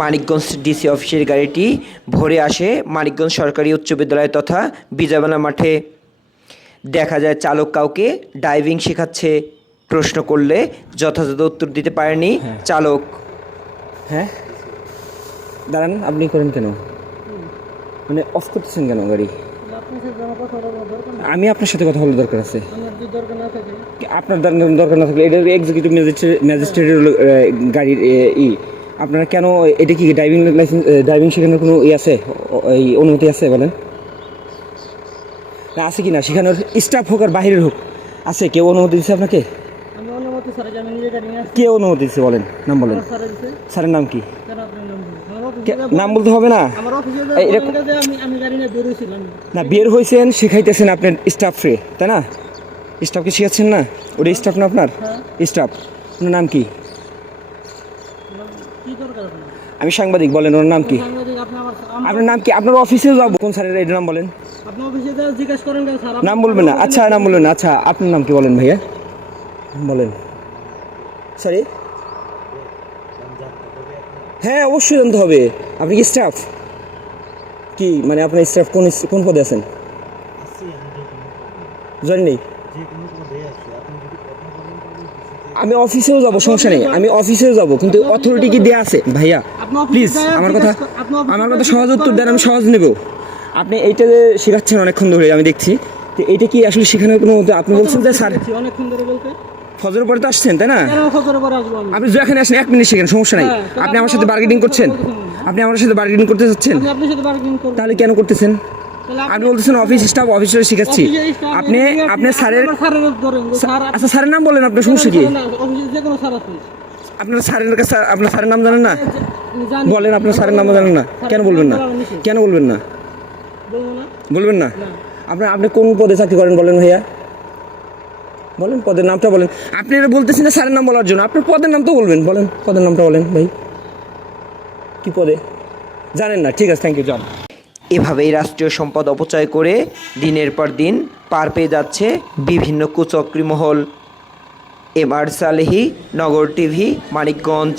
Manikganj DC অফিসের গাড়িটি ভরে আসে মানিকগঞ্জ সরকারি উচ্চ বিদ্যালয় তথা বিজাবানা মাঠে। দেখা যায় চালক কাউকে ড্রাইভিং শেখাচ্ছে। প্রশ্ন করলে যথাযথ উত্তর দিতে পারেনি চালক। হ্যাঁ? দাঁড়ান আপনি করেন কেন? মানে অফ করতেছেন কেন গাড়ি? আমি আপনার সাথে কথা বলার দরকার আছে। আপনার দরকার না থাকলে এটা এক্সিকিউটিভ ম্যাজিস্ট্রেট ম্যাজিস্ট্রেটের গাড়ির ই। আপনারা কেন এটা কি ড্রাইভিং লাইসেন্স ড্রাইভিং শেখানোর কোনো ই আছে? এই অনুমতি আছে বলেন। না আছে কি না? শেখানোর স্টাফ হোক আর বাহিরের হোক আছে? কেউ অনুমতি দিচ্ছে আপনাকে? কে অনুমতি দিচ্ছে বলেন? নাম বলেন। স্যারের নাম কি? নাম বলতে হবে না। না বের হয়েছেন শেখাইতেছেন আপনার স্টাফরে তাই না? স্টাফকে শেখাচ্ছেন না? ওটা স্টাফ না আপনার? স্টাফ আপনার নাম কি? আমি সাংবাদিক বলেন ওর নাম কি? আপনার নাম কি? আপনার অফিসেও যাব। কোন স্যারের এটা নাম বলেন? অফিসে নাম বলবেন না। আচ্ছা নাম বলবেন আচ্ছা আপনার নাম কি বলেন ভাইয়া? বলেন। সরি হ্যাঁ অবশ্যই জানতে হবে। আপনি কি স্টাফ কি মানে আপনার স্টাফ কোন কোন পদে আছেন? জানি নেই? আমি অফিসেও যাব সমস্যা নেই। আমি অফিসেও যাব কিন্তু অথরিটি কি দেয়া আছে? ভাইয়া প্লিজ আমার কথা আমার কথা সহজ উত্তর দেন আমি সহজ নেব। আপনি এইটা যে শেখাচ্ছেন অনেকক্ষণ ধরে আমি দেখছি। তো এইটা কি আসলে শেখানোর কোনো আপনি বলছেন যে স্যার অনেকক্ষণ ধরে বলতে। ফজরের পরে তো আসছেন তাই না? পরে আসব আপনি যেখানে আসেন এক মিনিট শেখেন সমস্যা নেই। হ্যাঁ, আপনি আমার সাথে বার্গেনিং করছেন? আপনি আমার সাথে বার্গেনিং করতে চাচ্ছেন করব তাহলে কেন করতেছেন? আপনি বলতেছেন অফিস স্টাফ অফিসে শিখাচ্ছি। আপনি আপনি স্যারের আচ্ছা স্যারের নাম বলেন আপনার সমস্যা কি? আপনার স্যারের কাছে আপনার স্যারের নাম জানেন না? বলেন আপনার স্যারের নাম জানেন না। কেন বলবেন না? কেন বলবেন না? বলবেন না? আপনার আপনি কোন পদে চাকরি করেন বলেন ভাইয়া? বলেন পদের নামটা বলেন। আপনি এটা বলতেছেন না স্যারের নাম বলার জন্য। আপনার পদের নাম তো বলবেন। বলেন পদের নামটা বলেন ভাই। কি পদে? জানেন না। ঠিক আছে থ্যাংক ইউ যান। এভাবেই রাষ্ট্রীয় সম্পদ অপচয় করে দিনের পর দিন পার পেয়ে যাচ্ছে বিভিন্ন কুচক্রী মহল M R Salehi, Nagar TV, Manikganj.